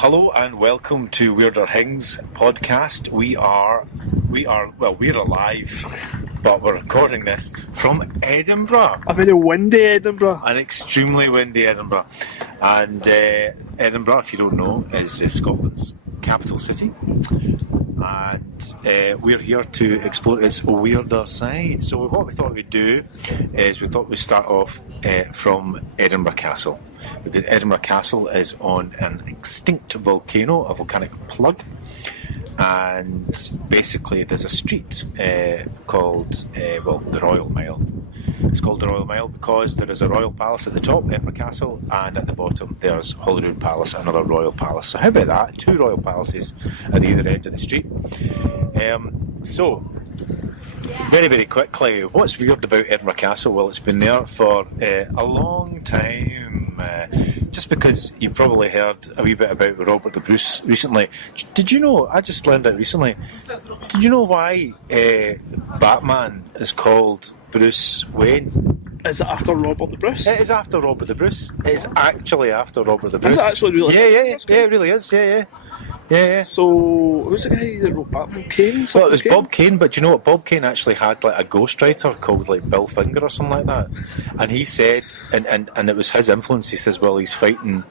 hello and welcome to Weirder Hings Podcast. We're alive, but we're recording this from Edinburgh. A very windy Edinburgh. An extremely windy Edinburgh. And Edinburgh, if you don't know, is Scotland's capital city. And we're here to explore its weirder side. So what we thought we'd do is we thought we'd start off from Edinburgh Castle. Because Edinburgh Castle is on an extinct volcano, a volcanic plug. And basically there's a street called, the Royal Mile. It's called the Royal Mile because there is a royal palace at the top, Edinburgh Castle, and at the bottom there's Holyrood Palace, another royal palace. So how about that? Two royal palaces at either end of the street. Very, very quickly, what's weird about Edinburgh Castle? Well, it's been there for a long time. Just because you probably heard a wee bit about Robert the Bruce recently. Did you know, I just learned out recently, did you know why Batman is called Bruce Wayne? Is it after Robert the Bruce? It is after Robert the Bruce. It is actually after Robert the Bruce. Is it actually really? Yeah, it really is, yeah. So, who's the guy that wrote Batman? Kane? Well, it was Bob Kane, but do you know what? Bob Kane actually had like a ghostwriter called like Bill Finger or something like that, and he said, and it was his influence. He says, well, he's fighting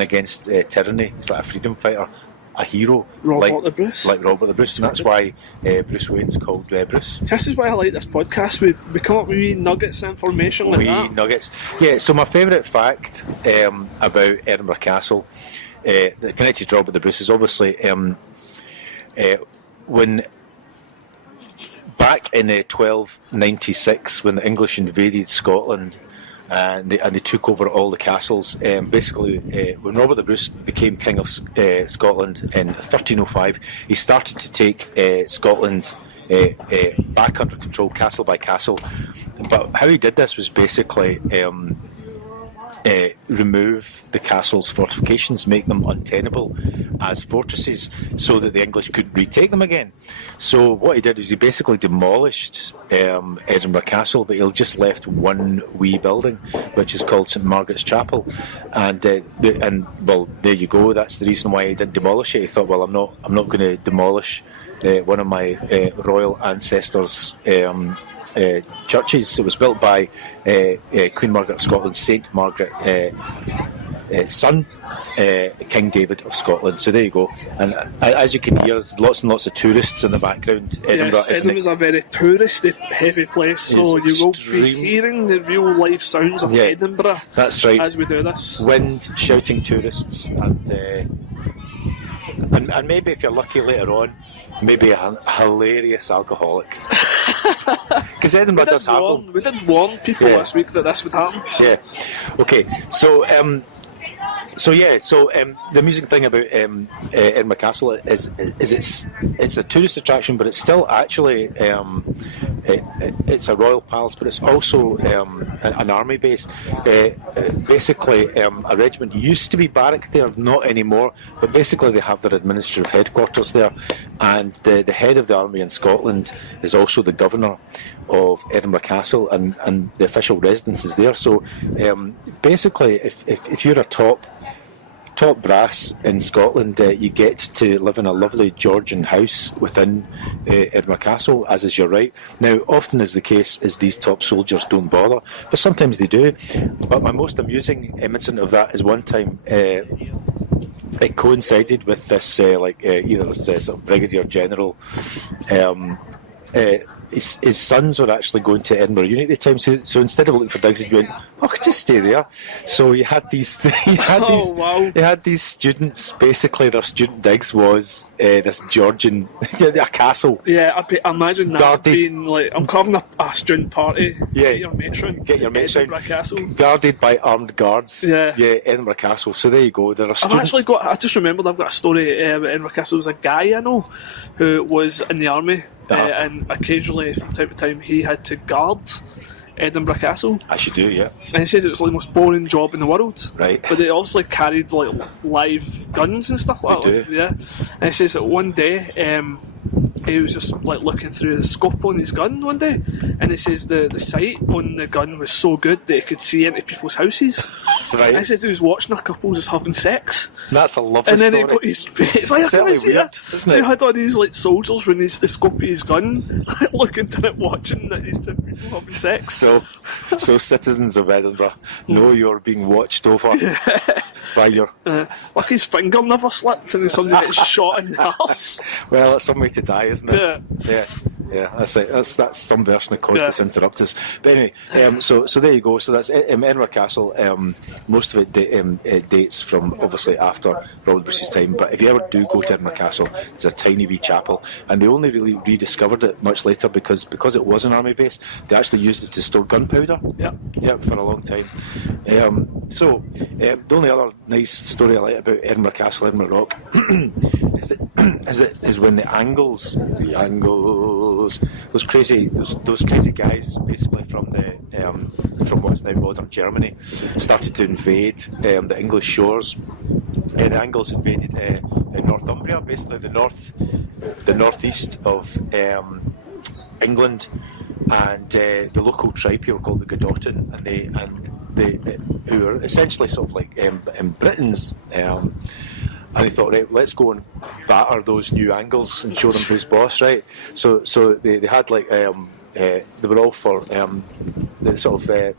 against tyranny. He's like a freedom fighter, a hero, Robert the Bruce, and that's why Bruce Wayne's called Bruce. This is why I like this podcast. We come up with wee nuggets of information like that. Nuggets. Yeah. So my favourite fact about Edinburgh Castle. That connected to Robert the Bruce is obviously when back in 1296 when the English invaded Scotland and they took over all the castles. Basically, when Robert the Bruce became king of Scotland in 1305, he started to take Scotland back under control, castle by castle. But how he did this was basically remove the castle's fortifications, make them untenable as fortresses so that the English couldn't retake them again. So what he did is he basically demolished Edinburgh Castle, but he just left one wee building, which is called St Margaret's Chapel. And there you go. That's the reason why he didn't demolish it. He thought, well, I'm not going to demolish one of my royal ancestors' churches. It was built by Queen Margaret of Scotland, Saint Margaret son, King David of Scotland. So there you go. And as you can hear, there's lots and lots of tourists in the background. Edinburgh's a very touristy heavy place, so you will be hearing the real life sounds of Edinburgh. That's right. As we do this, wind, shouting tourists, and maybe if you're lucky later on, maybe a hilarious alcoholic. Because Edinburgh does have them. We did warn people last week that this would happen. So. Yeah. Okay. So the amusing thing about Edinburgh Castle is it's a tourist attraction, but it's still actually it's a royal palace, but it's also an army base. Basically, a regiment used to be barracked there, not anymore. But basically, they have their administrative headquarters there, and the head of the army in Scotland is also the governor of Edinburgh Castle, and the official residence is there. So basically, if you're a top brass in Scotland, you get to live in a lovely Georgian house within Edinburgh Castle, as is your right. Now, often is the case is these top soldiers don't bother, but sometimes they do. But my most amusing incident of that is one time it coincided with this either this sort of brigadier general. His sons were actually going to Edinburgh Uni at the time, so instead of looking for digs, he went, "I could just stay there." So he had these students. Basically, their student digs was this Georgian a castle. Yeah, I imagine that guarded, being like I'm having a student party. Yeah, get your mates round. Castle, guarded by armed guards. Yeah, Edinburgh Castle. So there you go. There are students. I just remembered I've got a story at Edinburgh Castle. There was a guy I know who was in the army. And occasionally, from time to time, he had to guard Edinburgh Castle. As you do, yeah. And he says it was like the most boring job in the world. Right. But they also carried like live guns and stuff like that. They do. Yeah. And he says that one day he was just like looking through the scope on his gun one day, and he says the sight on the gun was so good that he could see into people's houses. Right. I said he was watching a couple just having sex. That's a lovely and then story. He got his face. Like, it's certainly weird, isn't it? So he had all these like soldiers with the scope of his gun, looking to it, watching that these two people having sex. So citizens of Edinburgh, know you're being watched over by your... Like his finger never slipped and then somebody gets shot in the arse. Well, it's some way to die, isn't it? Yeah. Yeah, that's it. That's some version of Contus Interruptus. But anyway, so there you go. So that's Edinburgh Castle. Most of it dates from obviously after Robert Bruce's time. But if you ever do go to Edinburgh Castle, it's a tiny wee chapel, and they only really rediscovered it much later because it was an army base. They actually used it to store gunpowder. Yeah, for a long time. The only other nice story I like about Edinburgh Castle, Edinburgh Rock, is when the Angles, those crazy guys, basically from what's now modern Germany, started to invade the English shores. The Angles invaded Northumbria, basically the northeast of England, and the local tribe here were called the Godolphin, and they who were essentially sort of like Britons. And they thought, right, let's go and batter those new Angles and show them who's boss, right? So they had like they were all for the sort of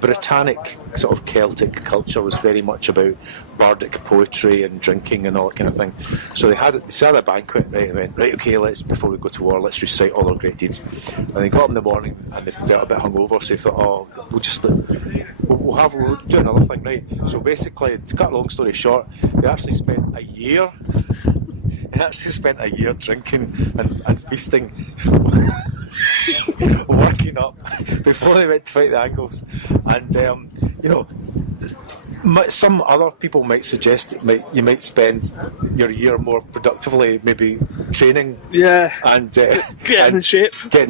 Britannic sort of Celtic culture was very much about bardic poetry and drinking and all that kind of thing. So they had a banquet, right? And went, right, okay, before we go to war, let's recite all our great deeds. And they got up in the morning and they felt a bit hungover, so they thought, oh, we'll do another thing, right? So basically, to cut a long story short, they actually spent a year drinking and feasting, working up before they went to fight the Angles. And some other people might suggest you might spend your year more productively, maybe training, and getting in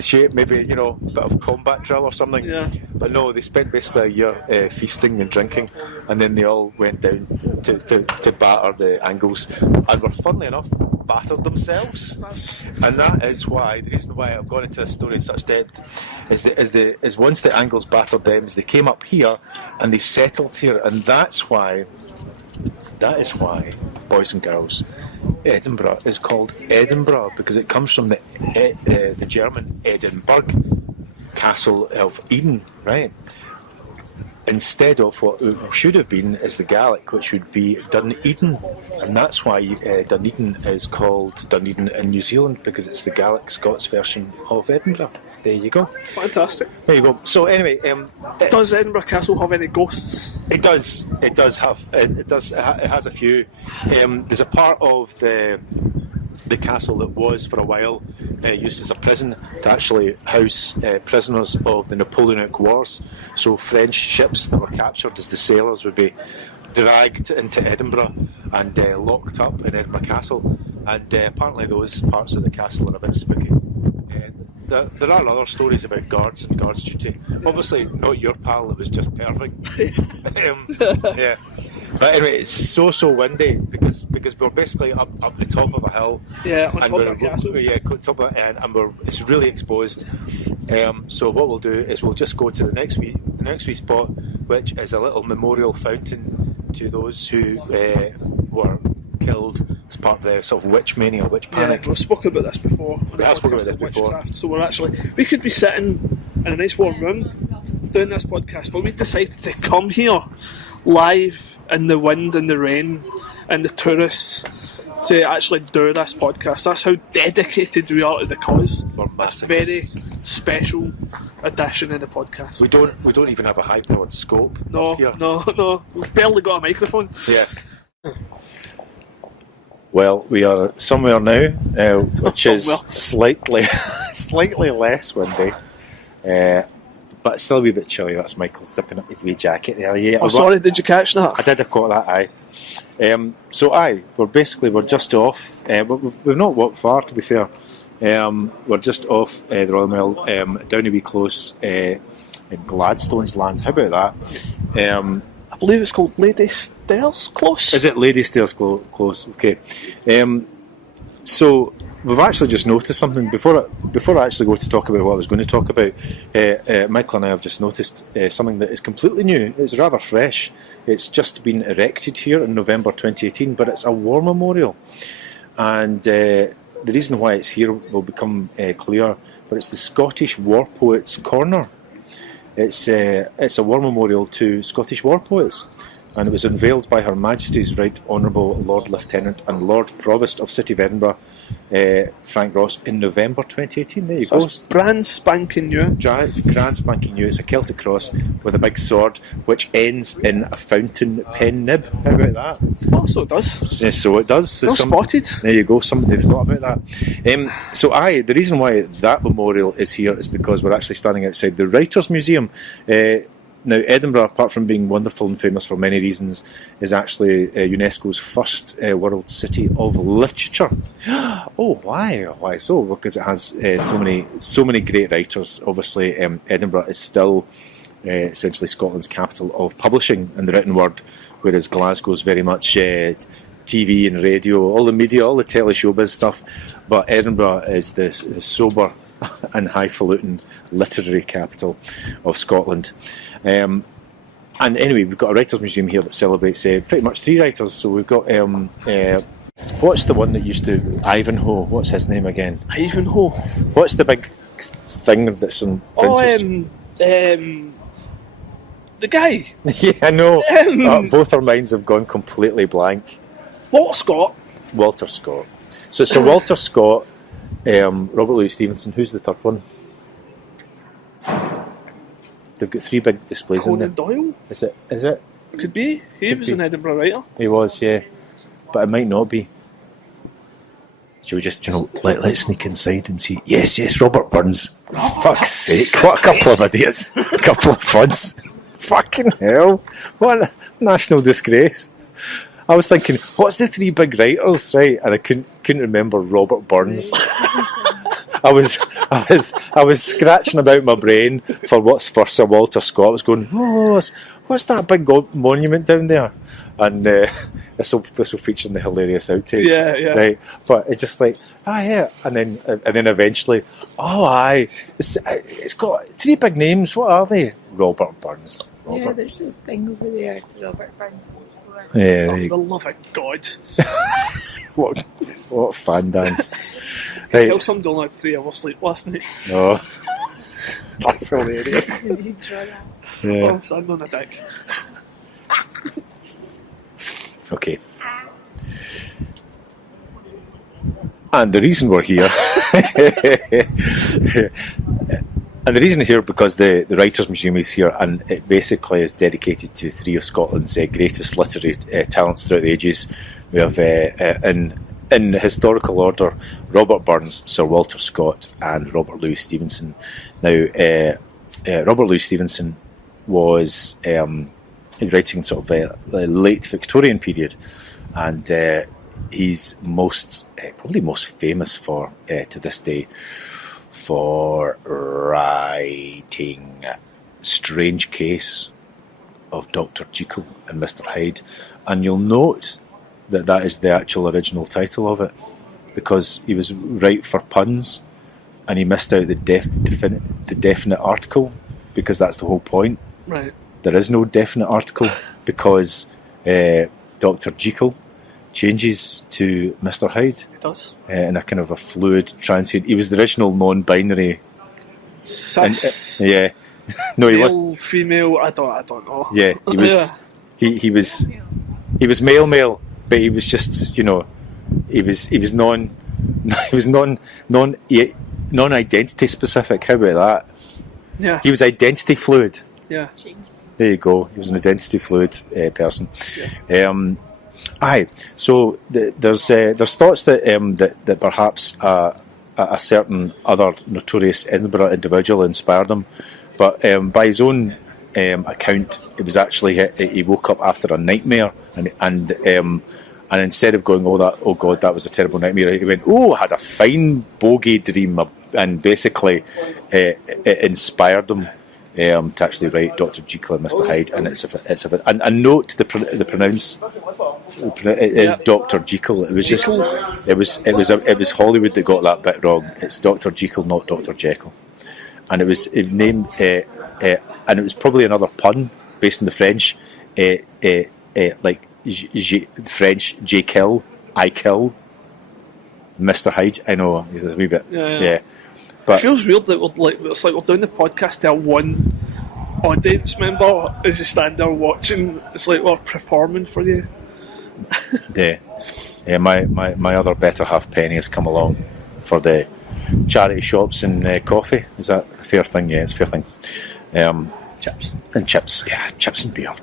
shape, maybe a bit of combat drill or something. Yeah. But no, they spent basically a year feasting and drinking, and then they all went down to batter the Angles, and were, funnily enough, battered themselves. And that is why the reason why I've gone into this story in such depth is once the Angles battered them, is they came up here and they settled here, and that is why, boys and girls, Edinburgh is called Edinburgh, because it comes from the German Edinburgh, castle of Eden, right? Instead of what it should have been is the Gaelic, which would be Dunedin, and that's why Dunedin is called Dunedin in New Zealand, because it's the Gaelic Scots version of Edinburgh. There you go. Fantastic. There you go. So anyway, does Edinburgh Castle have any ghosts? It does. It does have. It does. It has a few. There's a part of the castle that was for a while used as a prison to actually house prisoners of the Napoleonic Wars. So French ships that were captured as the sailors would be dragged into Edinburgh and locked up in Edinburgh Castle. And apparently those parts of the castle are a bit spooky. There are other stories about guards and guards duty. Obviously not your pal, it was just perfect. Yeah. But anyway, it's so windy because we're basically up the top of a hill. Yeah, on top of a castle. Yeah, top of it, and it's really exposed. So what we'll do is we'll just go to the next wee spot, which is a little memorial fountain to those who were killed as part of the sort of witch mania, witch panic. Yeah, we've spoken about this before. We have spoken about this before. Witchcraft. So we could be sitting in a nice warm room doing this podcast, but we decided to come here live in the wind and the rain and the tourists to actually do this podcast. That's how dedicated we are to the cause. That's a very special edition of the podcast. We don't even have a high-powered scope. No. We've barely got a microphone. Yeah. Well, we are somewhere now, which is slightly less windy, but still a wee bit chilly. That's Michael zipping up his wee jacket there. Yeah. Oh, sorry, did you catch that? I did. I caught that. Aye. We're just off. We've not walked far, to be fair. We're just off the Royal Mile, down a wee close in Gladstone's land. How about that? I believe it's called Lady Stairs Close. Is it Lady Stairs Close? Okay. So we've actually just noticed something before I actually go to talk about what I was going to talk about. Michael and I have just noticed something that is completely new. It's rather fresh. It's just been erected here in November 2018, but it's a war memorial, and the reason why it's here will become clear. But it's the Scottish War Poets Corner. It's a war memorial to Scottish war poets, and it was unveiled by Her Majesty's Right Honourable Lord Lieutenant and Lord Provost of City of Edinburgh, Frank Ross, in November 2018. There you go. It's brand spanking new. Grand spanking new. It's a Celtic cross with a big sword which ends in a fountain pen nib. How about that? Oh, so it does. Yes, so it does. Well spotted. There you go. Somebody thought about that. The reason why that memorial is here is because we're actually standing outside the Writers' Museum. Now, Edinburgh, apart from being wonderful and famous for many reasons, is actually UNESCO's first world city of literature. Oh, why? Why so? Because it has so many great writers. Obviously, Edinburgh is still essentially Scotland's capital of publishing and the written word, whereas Glasgow's very much TV and radio, all the media, all the telly showbiz stuff. But Edinburgh is the sober and highfalutin literary capital of Scotland. And anyway, we've got a writers' museum here that celebrates pretty much 3 writers. So we've got what's the one that used to Ivanhoe? What's his name again? Ivanhoe. What's the big thing that's on Princess? The guy. Yeah, I know. Both our minds have gone completely blank. Walter Scott. So Sir Walter Scott, Robert Louis Stevenson. Who's the third one? They've got 3 big displays in there. Conan Doyle? Is it? Could be. He was an Edinburgh writer. He was, yeah. But it might not be. Should we just, let's sneak inside and see? Yes, Robert Burns. Fuck's sake, what a couple of idiots. A couple of fuds. Fucking hell. What a national disgrace. I was thinking, what's the 3 big writers, right? And I couldn't remember Robert Burns. I was scratching about my brain for what's for Sir Walter Scott. I was going, what's that big monument down there? And this will feature in the hilarious outtakes. Yeah. Right, but it's just like, yeah, and then eventually, aye, it's got 3 big names. What are they? Robert Burns. Yeah, there's a thing over there to Robert Burns. Yeah, the love of God. what a fan dance. Right. Tell somebody only had 3 hours sleep last night. No. That's hilarious. Did you draw that? Yeah. I'm sad on a dick. Okay. And the reason we're here and the reason it's here because the Writers' Museum is here, and it basically is dedicated to 3 of Scotland's greatest literary talents throughout the ages. We have, in historical order, Robert Burns, Sir Walter Scott, and Robert Louis Stevenson. Now, Robert Louis Stevenson was writing sort of the late Victorian period, and he's probably most famous for, to this day, for writing Strange Case of Dr. Jekyll and Mr. Hyde. And you'll note that is the actual original title of it, because he was right for puns and he missed out the definite article, because that's the whole point. Right. There is no definite article because Dr. Jekyll changes to Mr. Hyde. It does. In a kind of a fluid, transient. He was the original non-binary. Cis. Yeah. No, he male, was female. I don't know. Yeah, he was. Yeah. He was male, but he was just he was non-identity specific. How about that? Yeah. He was identity fluid. Yeah. There you go. He was an identity fluid person. Yeah. Aye. So there's thoughts that perhaps a certain other notorious Edinburgh individual inspired him, but by his own account, it was actually he woke up after a nightmare, and instead of going, oh God, that was a terrible nightmare, he went, I had a fine bogey dream, and basically it inspired him to actually write Dr. Jekyll and Mr. Hyde, and and note the pronounce. It is Dr. Jekyll. It was just, it was Hollywood that got that bit wrong. It's Dr. Jekyll, not Dr. Jekyll, and it was named, and it was probably another pun based on the French, like French, J kill, I kill, Mr. Hyde. I know it's a wee bit, yeah. But it feels weird that it's like we're doing the podcast to one audience member as you stand there watching. It's like we're performing for you. Yeah. My other better half penny has come along for the charity shops and coffee. Is that a fair thing? Yeah, it's a fair thing. Chips. And chips, yeah, chips and beer.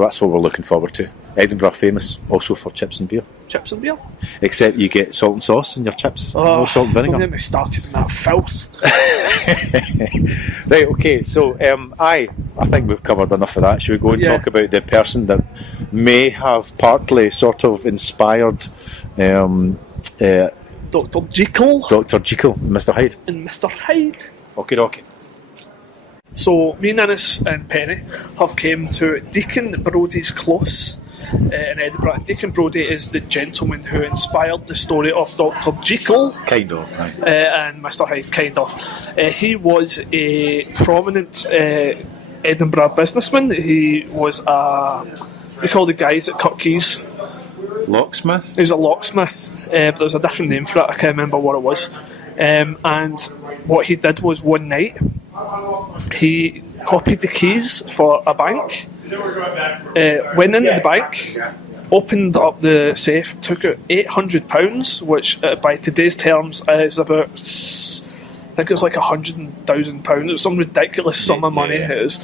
That's what we're looking forward to. Edinburgh famous also for chips and beer. Chips and beer. Except you get salt and sauce in your chips. No salt and vinegar. Don't get me started in that filth. Right, okay, so I think we've covered enough of that. Should we go and talk about the person that may have partly sort of inspired Dr. Jekyll. Dr. Jekyll, Mr. Hyde. And Mr. Hyde. Okay. So me, Ninnis and Penny have came to Deacon Brodie's Close in Edinburgh. Deacon Brodie is the gentleman who inspired the story of Dr. Jekyll. Kind of. And Mr. Hyde, kind of. He was a prominent Edinburgh businessman. He was they call the guys that cut keys Locksmith? He was a locksmith, but there was a different name for it. I can't remember what it was. And what he did was one night he copied the keys for a bank, went into the bank, opened up the safe, took out £800, which by today's terms is about, I think it was like £100,000. It was some ridiculous sum of money. It was,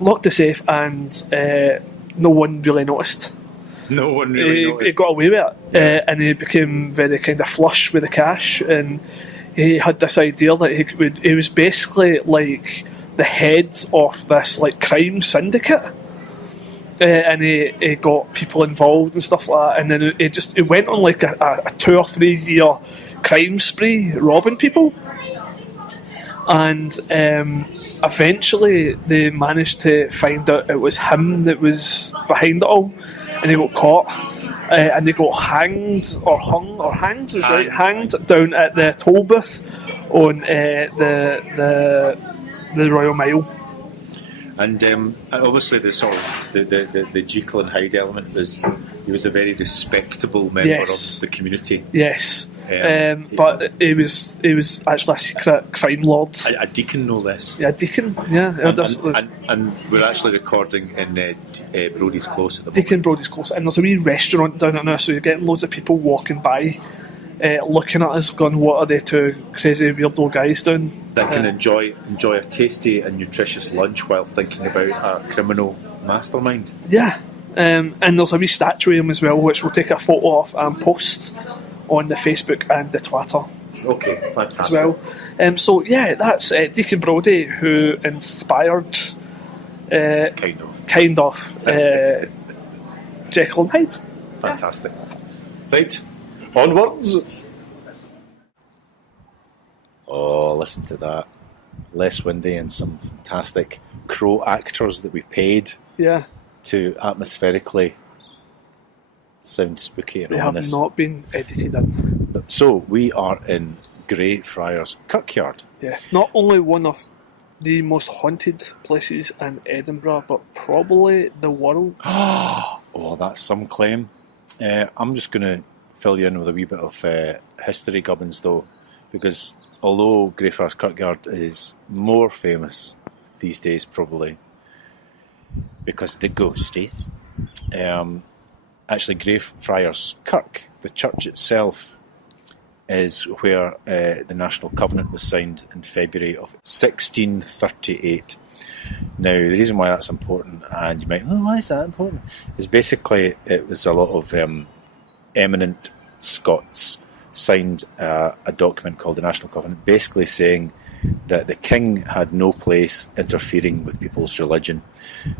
locked the safe, and no one really noticed. No one really noticed. He got away with it, and he became very kind of flush with the cash, and he had this idea that he was basically like the head of this like crime syndicate, and he got people involved and stuff like that, and then he went on like a 2 or 3 year crime spree robbing people, and eventually they managed to find out it was him that was behind it all, and he got caught. And they got hanged down at the toll booth on the Royal Mile. And obviously the Jekyll and Hyde element was he was a very respectable member of the community. Yes. But he was actually a secret crime lord. A deacon, no less. Yeah, a deacon. Yeah, and we're actually recording in Brodie's Close at the moment. Deacon Brodie's Close, and there's a wee restaurant down there now, so you're getting loads of people walking by, looking at us, going, "What are they two crazy weirdo guys doing?" That can enjoy a tasty and nutritious lunch while thinking about a criminal mastermind. Yeah, and there's a wee statue of him as well, which we'll take a photo of and post on the Facebook and the Twitter. Okay, fantastic. As well. So yeah, that's Deacon Brodie, who inspired kind of Jekyll and Hyde. Fantastic. Right, onwards. Oh, listen to that. Les Windy and some fantastic crow actors that we paid to atmospherically sound spooky and ominous. They have not been edited in. So we are in Greyfriars Kirkyard. Yeah, not only one of the most haunted places in Edinburgh, but probably the world. Oh, that's some claim. I'm just going to fill you in with a wee bit of history gubbins though, because although Greyfriars Kirkyard is more famous these days probably because of the ghosties, actually Greyfriars Kirk, the church itself, is where the National Covenant was signed in February of 1638. Now, the reason why that's important, and you might, why is that important? Is basically it was a lot of eminent Scots signed a document called the National Covenant, basically saying that the king had no place interfering with people's religion,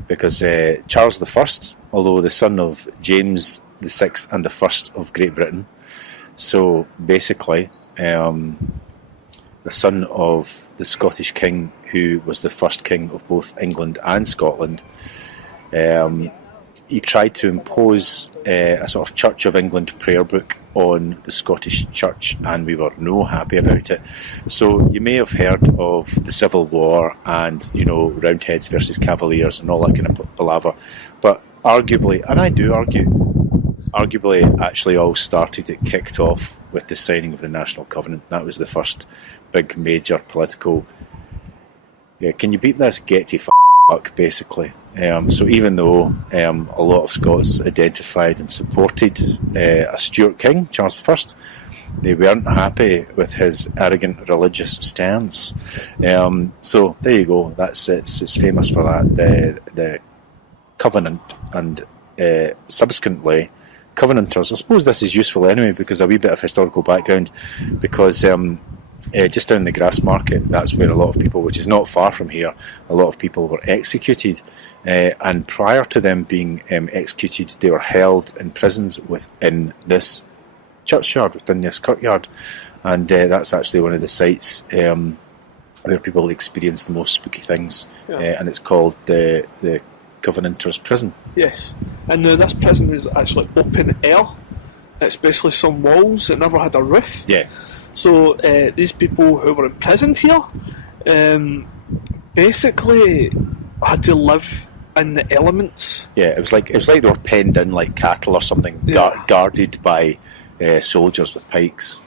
because Charles I, although the son of James VI and the First of Great Britain, so basically the son of the Scottish king, who was the first king of both England and Scotland, he tried to impose a sort of Church of England prayer book on the Scottish Church, and we were no happy about it. So you may have heard of the Civil War and, Roundheads versus Cavaliers and all that kind of palaver. But arguably, and I do argue, it actually all started, it kicked off with the signing of the National Covenant. That was the first big major political... Yeah, can you beat this? Get to fuck, basically. So even though a lot of Scots identified and supported a Stuart king, Charles I, they weren't happy with his arrogant religious stance. So there you go. It's famous for that. The Covenant, and subsequently Covenanters. I suppose this is useful anyway, because a wee bit of historical background, because just down the Grassmarket, that's where a lot of people, which is not far from here, a lot of people were executed, and prior to them being executed, they were held in prisons within this churchyard, within this kirkyard, and that's actually one of the sites where people experience the most spooky things, and it's called the Covenanters Prison. Yes, and now this prison is actually open air. It's basically some walls that never had a roof. Yeah. So these people who were imprisoned here basically had to live in the elements. Yeah, it was like they were penned in like cattle or something, guarded by soldiers with pikes.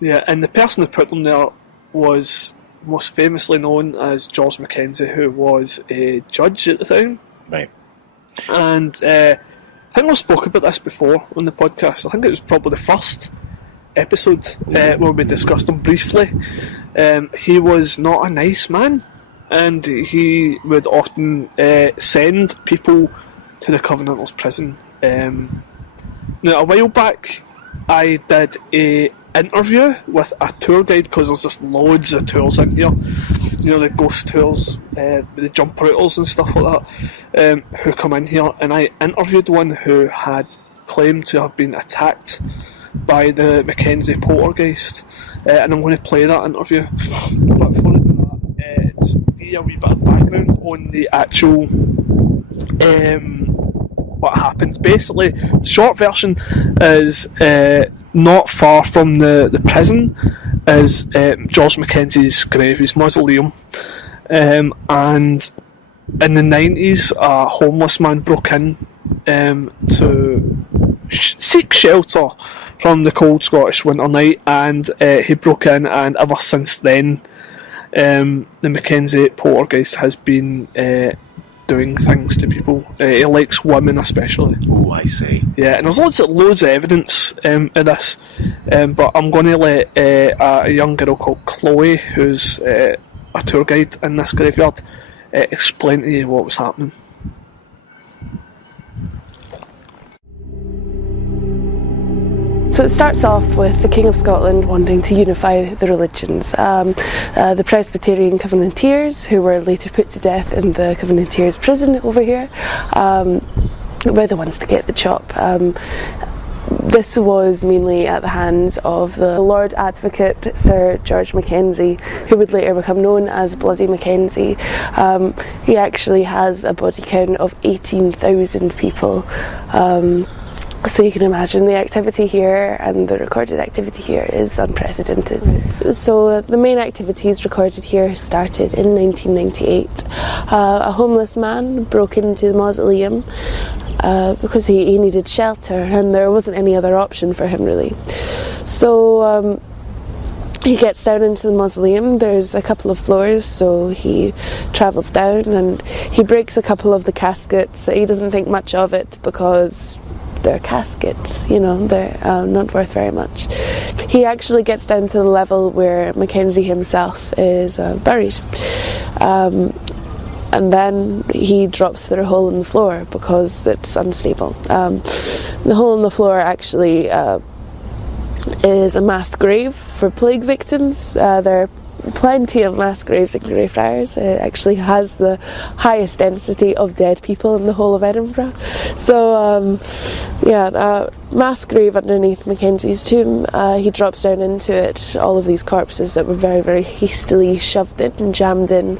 Yeah, and the person who put them there was most famously known as George Mackenzie, who was a judge at the time. Right. And I think we spoke about this before on the podcast. I think it was probably the first episode where we discussed him briefly. He was not a nice man, and he would often send people to the Covenanters prison. Now, a while back, I did a interview with a tour guide, because there's just loads of tours in here, the ghost tours, the jump routers and stuff like that, who come in here, and I interviewed one who had claimed to have been attacked by the Mackenzie poltergeist, and I'm going to play that interview. But before I do that, just give you a wee bit of background on the actual what happens. Basically, the short version is not far from the prison is George Mackenzie's grave, his mausoleum, and in the 90s a homeless man broke in to seek shelter from the cold Scottish winter night, and he broke in, and ever since then the Mackenzie poltergeist has been doing things to people. He likes women especially. Oh, I see. Yeah, and there's loads of evidence of this, but I'm going to let a young girl called Chloe, who's a tour guide in this graveyard, explain to you what was happening. So it starts off with the King of Scotland wanting to unify the religions. The Presbyterian Covenanteers, who were later put to death in the Covenanteers prison over here, were the ones to get the chop. This was mainly at the hands of the Lord Advocate Sir George Mackenzie, who would later become known as Bloody Mackenzie. He actually has a body count of 18,000 people. So you can imagine the activity here, and the recorded activity here is unprecedented. So the main activities recorded here started in 1998. A homeless man broke into the mausoleum because he needed shelter, and there wasn't any other option for him really. So he gets down into the mausoleum. There's a couple of floors, so he travels down and he breaks a couple of the caskets. He doesn't think much of it because they're caskets, they're not worth very much. He actually gets down to the level where Mackenzie himself is buried, and then he drops through a hole in the floor because it's unstable. The hole in the floor actually is a mass grave for plague victims. There are plenty of mass graves in Greyfriars. It actually has the highest density of dead people in the whole of Edinburgh. So mass grave underneath Mackenzie's tomb. He drops down into it. All of these corpses that were very, very hastily shoved in and jammed in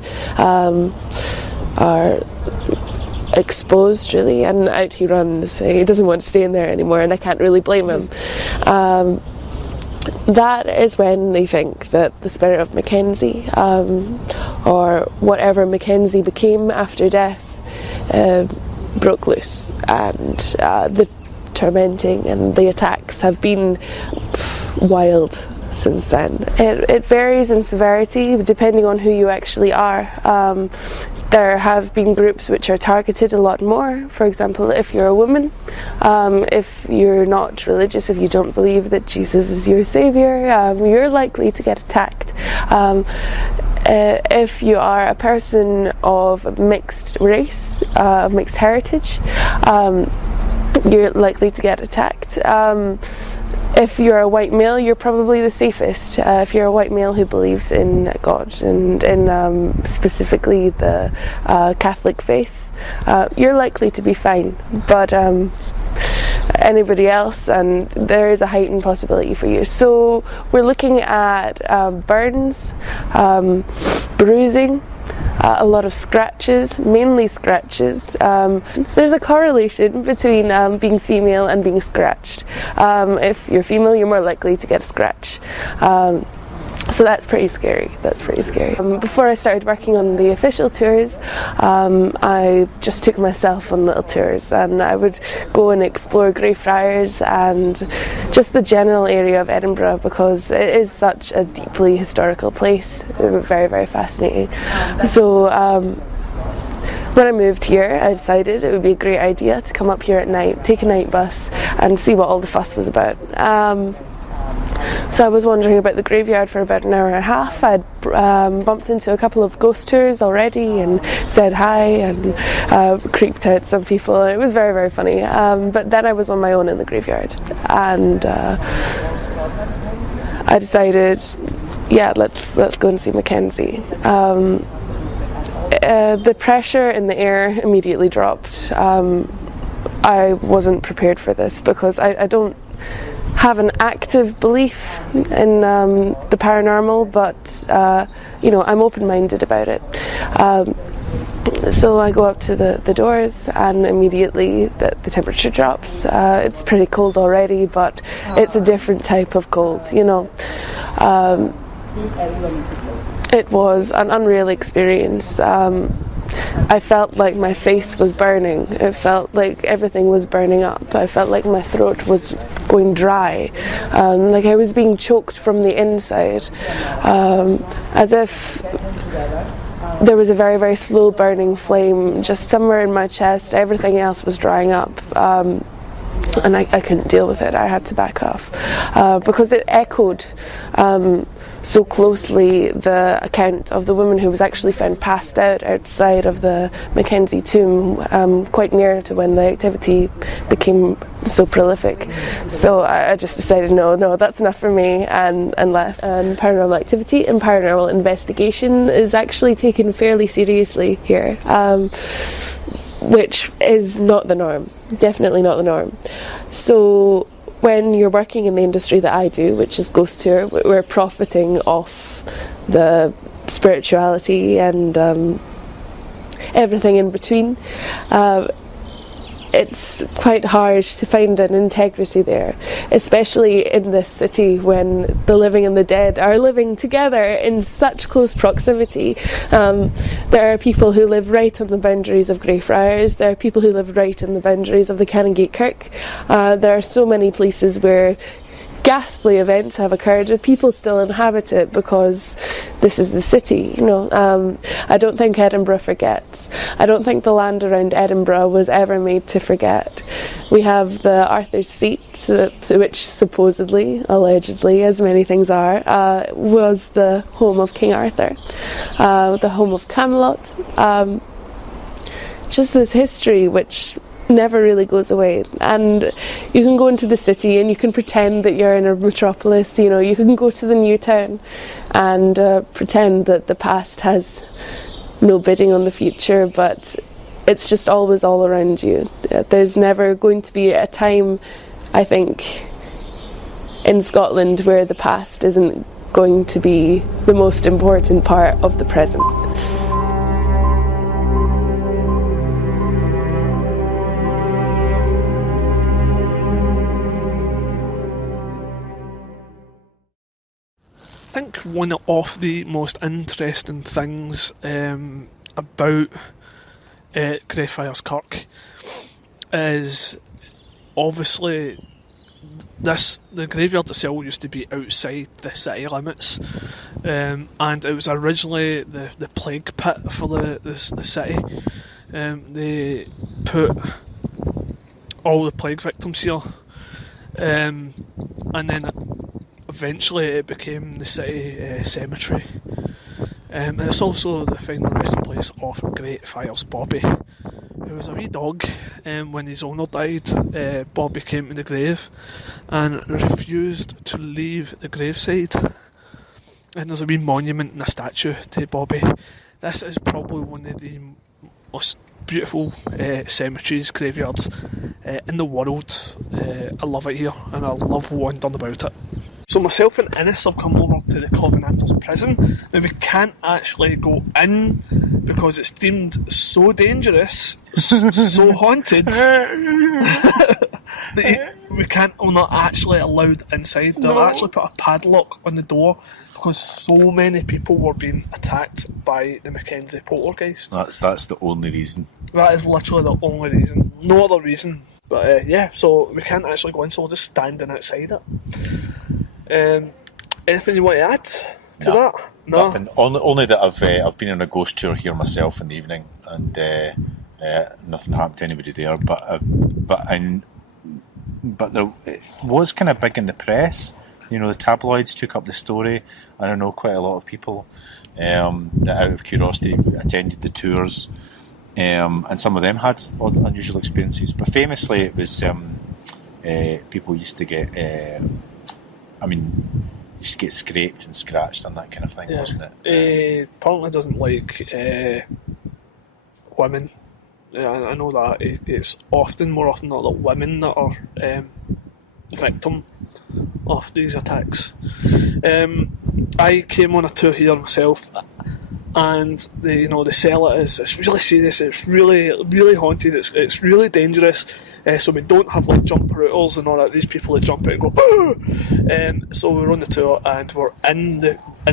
are exposed, really, and out he runs. He doesn't want to stay in there anymore, and I can't really blame him. That is when they think that the spirit of Mackenzie, or whatever Mackenzie became after death, broke loose, and the tormenting and the attacks have been wild since then. It varies in severity depending on who you actually are. There have been groups which are targeted a lot more. For example, if you're a woman, if you're not religious, if you don't believe that Jesus is your saviour, you're likely to get attacked. If you are a person of mixed race, mixed heritage, you're likely to get attacked. If you're a white male, you're probably the safest. If you're a white male who believes in God and in specifically the Catholic faith, you're likely to be fine. But anybody else, and there is a heightened possibility for you. So we're looking at burns, bruising, a lot of scratches, mainly scratches. There's a correlation between being female and being scratched. If you're female, you're more likely to get a scratch. So that's pretty scary. Before I started working on the official tours, I just took myself on little tours, and I would go and explore Greyfriars and just the general area of Edinburgh, because it is such a deeply historical place. Very, very fascinating. So when I moved here, I decided it would be a great idea to come up here at night, take a night bus, and see what all the fuss was about. So I was wandering about the graveyard for about an hour and a half. I'd bumped into a couple of ghost tours already and said hi and creeped out some people. It was very, very funny. But then I was on my own in the graveyard, and I decided, yeah, let's go and see Mackenzie. The pressure in the air immediately dropped. I wasn't prepared for this because I don't have an active belief in the paranormal, but I'm open-minded about it. So I go up to the doors, and immediately the temperature drops. It's pretty cold already, but it's a different type of cold, It was an unreal experience. I felt like my face was burning. It felt like everything was burning up. I felt like my throat was going dry, like I was being choked from the inside, as if there was a very, very slow burning flame just somewhere in my chest. Everything else was drying up. And I couldn't deal with it. I had to back off because it echoed so closely the account of the woman who was actually found passed out outside of the Mackenzie tomb, quite near to when the activity became so prolific. So I just decided, no, that's enough for me, and left. And paranormal activity and paranormal investigation is actually taken fairly seriously here, which is not the norm. Definitely not the norm. So when you're working in the industry that I do, which is ghost tour, we're profiting off the spirituality and everything in between. It's quite hard to find an integrity there, especially in this city when the living and the dead are living together in such close proximity. There are people who live right on the boundaries of Greyfriars. There are people who live right on the boundaries of the Canongate Kirk. There are so many places where ghastly events have occurred and people still inhabit it because this is the city, I don't think Edinburgh forgets. I don't think the land around Edinburgh was ever made to forget. We have the Arthur's Seat, which supposedly, allegedly, as many things are, was the home of King Arthur, the home of Camelot. Just this history which never really goes away, and you can go into the city and you can pretend that you're in a metropolis. You can go to the new town and pretend that the past has no bidding on the future, but it's just always all around you. There's never going to be a time, I think, in Scotland where the past isn't going to be the most important part of the present. think one of the most interesting things about Greyfriars Kirk is obviously the graveyard itself used to be outside the city limits, and it was originally the plague pit for the city. They put all the plague victims here, and then eventually it became the city cemetery. And it's also the final resting place of Greyfriars Bobby, who was a wee dog. When his owner died, Bobby came to the grave and refused to leave the graveside. And there's a wee monument and a statue to Bobby. This is probably one of the most beautiful cemeteries, graveyards in the world. I love it here, and I love wandering about it. So myself and Innes have come over to the Covenanters prison. Now we can't actually go in because it's deemed so dangerous, so haunted, that we're not actually allowed inside. They've actually put a padlock on the door because so many people were being attacked by the Mackenzie poltergeist. That's the only reason. That is literally the only reason. No other reason. But so we can't actually go in, so we're just standing outside it. Anything you want to add to that? No? Nothing. Only that I've been on a ghost tour here myself in the evening, and nothing happened to anybody there. But there, it was kind of big in the press. You know, the tabloids took up the story. I don't know, quite a lot of people that out of curiosity attended the tours, and some of them had odd, unusual experiences. But famously, it was people used to get. Used to get scraped and scratched and that kind of thing, wasn't it? Apparently doesn't like women. I know that it's more often not the women that are victim of these attacks. I came on a tour here myself, and the cell it's really serious. It's really, really haunted. It's really dangerous. So we don't have like jump-routers and all that. These people that jump out and go, so we're on the tour and we're in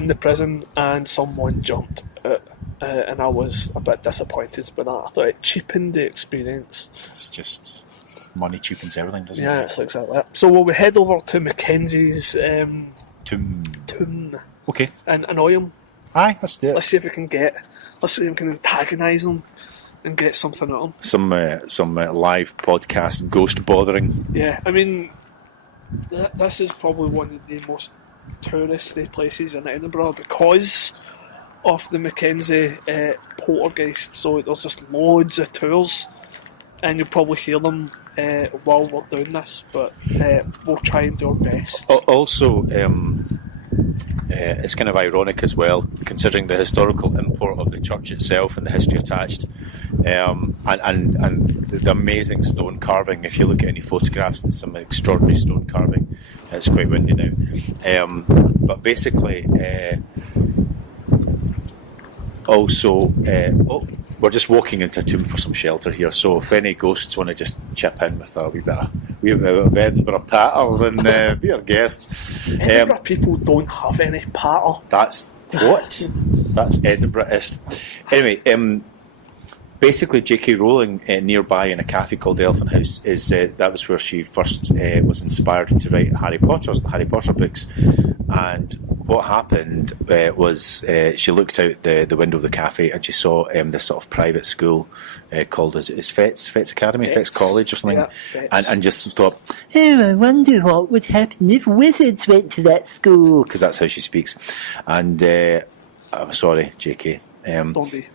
the prison, and someone jumped out, and I was a bit disappointed by that. I thought it cheapened the experience. It's just money cheapens everything, doesn't it? Yeah, it's exactly that. So will we head over to Mackenzie's tomb? Okay. And annoy him. Aye, let's do it. Let's see if we can antagonise him and get something at him. Some live podcast ghost bothering. Yeah, I mean, this is probably one of the most touristy places in Edinburgh because of the Mackenzie poltergeist. So there's just loads of tours, and you'll probably hear them while we're doing this. But we'll try and do our best. Also, it's kind of ironic as well, considering the historical import of the church itself and the history attached, and the amazing stone carving. If you look at any photographs, there's some extraordinary stone carving. It's quite windy now, but basically, we're just walking into a tomb for some shelter here. So if any ghosts want to just chip in with a wee bit of Edinburgh patter, then be our guests. Edinburgh people don't have any patter. That's Edinburgh-ist. Anyway, basically J.K. Rowling nearby in a cafe called the Elephant House that was where she first was inspired to write the Harry Potter books. And what happened was she looked out the window of the cafe and she saw this sort of private school called is Fettes Academy, Fettes College or something, and just thought, oh, I wonder what would happen if wizards went to that school, because that's how she speaks. And I'm sorry, JK. Don't be.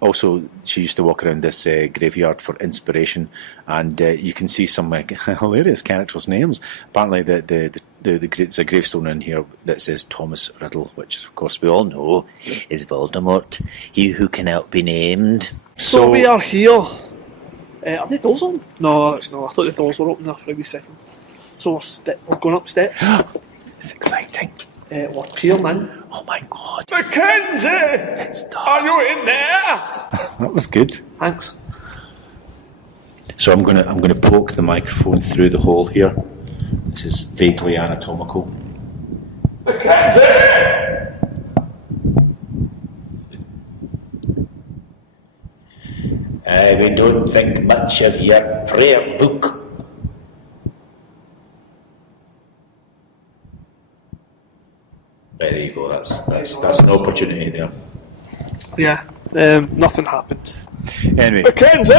Also, she used to walk around this graveyard for inspiration, and you can see some hilarious characters' names. Apparently, there's a gravestone in here that says Thomas Riddle, which, of course, we all know is Voldemort, he who cannot be named. So we are here. Are the doors on? No, it's not. I thought the doors were open there for a wee second. So we're going up steps. It's exciting. We're peering in. Oh my God. Mackenzie! It's dark. Are you in there? That was good. Thanks. So I'm gonna poke the microphone through the hole here. This is vaguely anatomical. We don't think much of your prayer book. Right, there you go. That's an opportunity there. Yeah, nothing happened. Anyway, Mackenzie!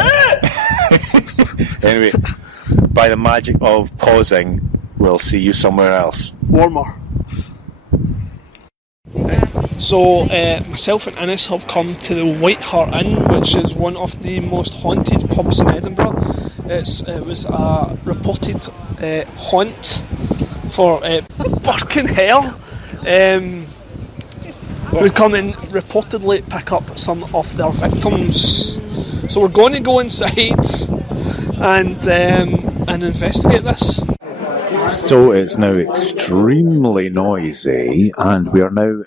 anyway, by the magic of pausing, we'll see you somewhere else. Warmer. So, myself and Innes have come to the White Hart Inn, which is one of the most haunted pubs in Edinburgh. It was a reported haunt for fucking hell. Would come and reportedly pick up some of their victims. So we're going to go inside and investigate this. So it's now extremely noisy, and we are now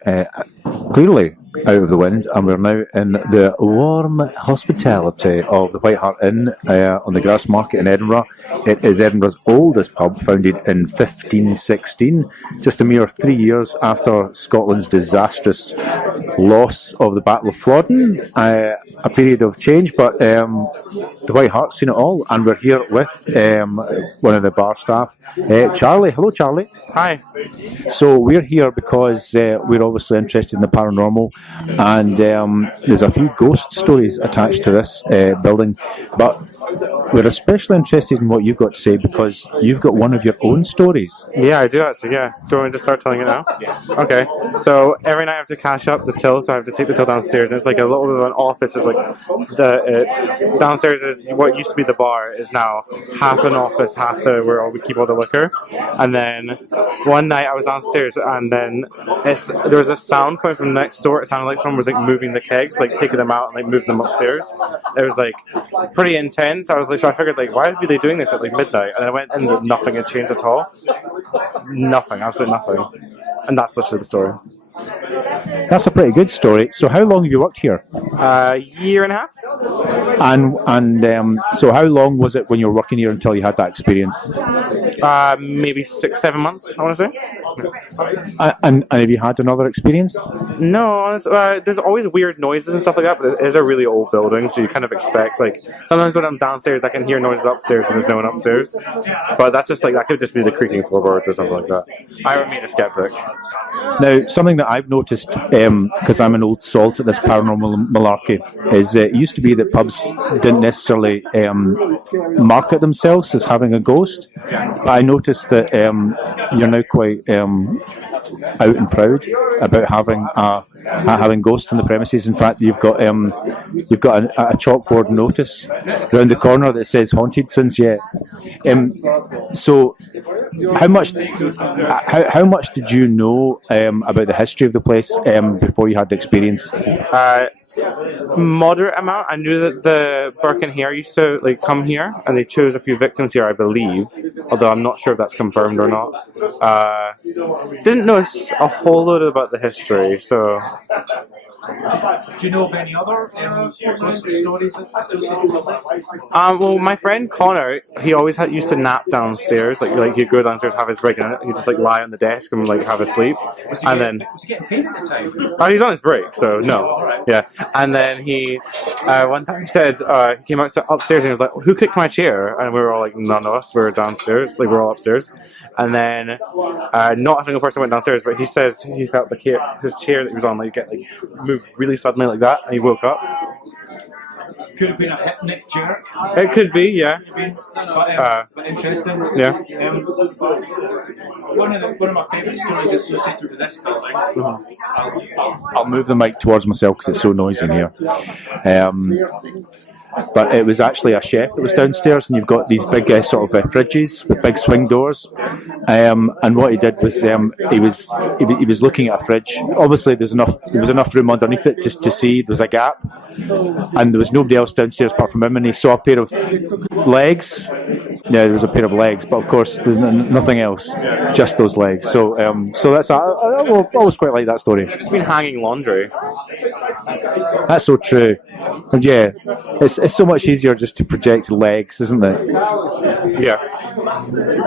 clearly out of the wind, and we're now in the warm hospitality of the White Hart Inn on the Grass Market in Edinburgh. It is Edinburgh's oldest pub, founded in 1516, just a mere 3 years after Scotland's disastrous loss of the Battle of Flodden. A period of change, but the White Hart's seen it all, and we're here with one of the bar staff, Charlie. Hello, Charlie. Hi. So we're here because we're obviously interested in the paranormal, and there's a few ghost stories attached to this building, but we're especially interested in what you've got to say because you've got one of your own stories. Yeah, I do actually, yeah. Do you want me to start telling it now? Okay. So every night I have to cash up the till, so I have to take the till downstairs, and it's like a little bit of an office. It's like it's downstairs is what used to be the bar is now half an office, half where we keep all the liquor. And then one night I was downstairs, and then there was a sound coming from next door. It sounded like someone was like moving the kegs, like taking them out and like moving them upstairs. It was like pretty intense. I was like, so I figured like, why are they doing this at like midnight? And I went in and nothing had changed at all. Nothing, absolutely nothing. And that's literally the story. That's a pretty good story. So how long have you worked here? Year and a half. And so how long was it when you were working here until you had that experience? Maybe 6-7 months, I want to say. And have you had another experience? No, honestly, there's always weird noises and stuff like that, but it is a really old building, so you kind of expect, like, sometimes when I'm downstairs I can hear noises upstairs and there's no one upstairs, but that's just like, that could just be the creaking floorboards or something like that. I remain a skeptic. Now, something that I've noticed, because I'm an old salt at this paranormal malarkey, is it used to be that pubs didn't necessarily market themselves as having a ghost, but I noticed that you're now quite out and proud about having ghosts on the premises. In fact, you've got a chalkboard notice round the corner that says "haunted since yet." So, how much did you know about the history of the place before you had the experience? Moderate amount. I knew that the Burke and Hare used to like come here, and they chose a few victims here, I believe. Although I'm not sure if that's confirmed or not. Didn't know a whole lot about the history, so. Do you know of any other ghost stories associated with this? Well, my friend Connor, he always used to nap downstairs. Like he'd go downstairs, have his break, and he'd just like lie on the desk and like have a sleep. Was he getting paid at the time? Oh, he's on his break, so no. Yeah. And then he, one time he said, he came upstairs and he was like, "Who kicked my chair?" And we were all like, "None of us. We were downstairs. Like we were all upstairs." And then, not a single person went downstairs, but he says he felt his chair that he was on like get like moved really suddenly like that, and he woke up. Could have been a hypnic jerk. It could be, yeah. But interesting. Yeah. One of my favourite stories associated with this building. I'll move the mic towards myself because it's so noisy in here. But it was actually a chef that was downstairs, and you've got these big sort of fridges with big swing doors. And what he did was he was looking at a fridge. Obviously, there was enough room underneath it just to see there was a gap, and there was nobody else downstairs apart from him. And he saw a pair of legs. Yeah, there was a pair of legs, but of course there's nothing else, just those legs. So that's I always quite like that story. I've just been hanging laundry. That's so true. And yeah, it's so much easier just to project legs, isn't it? Yeah.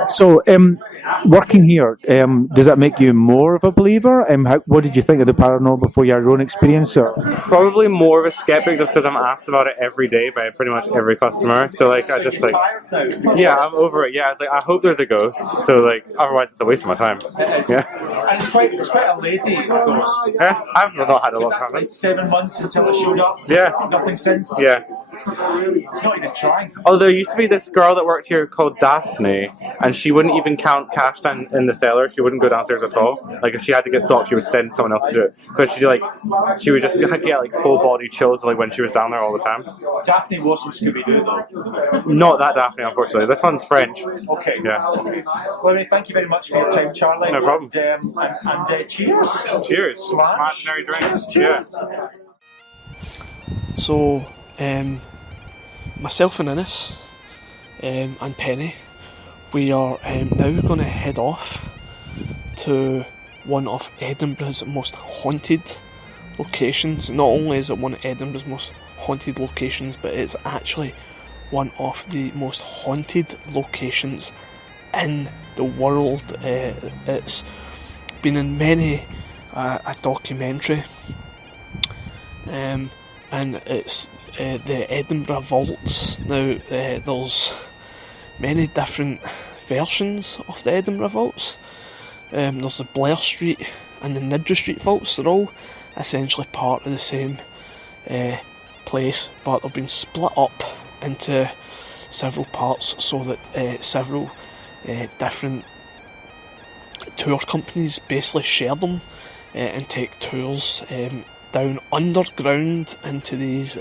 So, working here, does that make you more of a believer? What did you think of the paranormal before you had your own experience? Or? Probably more of a skeptic just because I'm asked about it every day by pretty much every customer. So like, I just like, yeah, I'm over it. Yeah, I was like, I hope there's a ghost. So like, otherwise it's a waste of my time. Yeah. And it's quite a lazy ghost. Yeah, I've not had a lot happen. Like 7 months until it showed up. Yeah. Nothing since. Yeah. It's not even trying. Oh, there used to be this girl that worked here called Daphne, and she wouldn't even count cash in the cellar. She wouldn't go downstairs at all. Like if she had to get stock, she would send someone else to do it because she would just get like full body chills like when she was down there all the time. Daphne wasn't Scooby-Doo though. Not that Daphne, unfortunately. This one's French. Okay. Yeah. Okay. Well, I mean, thank you very much for your time, Charlie. No problem. And cheers. Cheers. Slash. Imaginary drink. Cheers. So, myself and Innes and Penny, we are now going to head off to one of Edinburgh's most haunted locations. Not only is it one of Edinburgh's most haunted locations, but it's actually one of the most haunted locations in the world. It's been in many a documentary, and it's the Edinburgh Vaults. Now there's many different versions of the Edinburgh Vaults. There's the Blair Street and the Niddry Street Vaults. They're all essentially part of the same place, but they've been split up into several parts so that several different tour companies basically share them and take tours down underground into these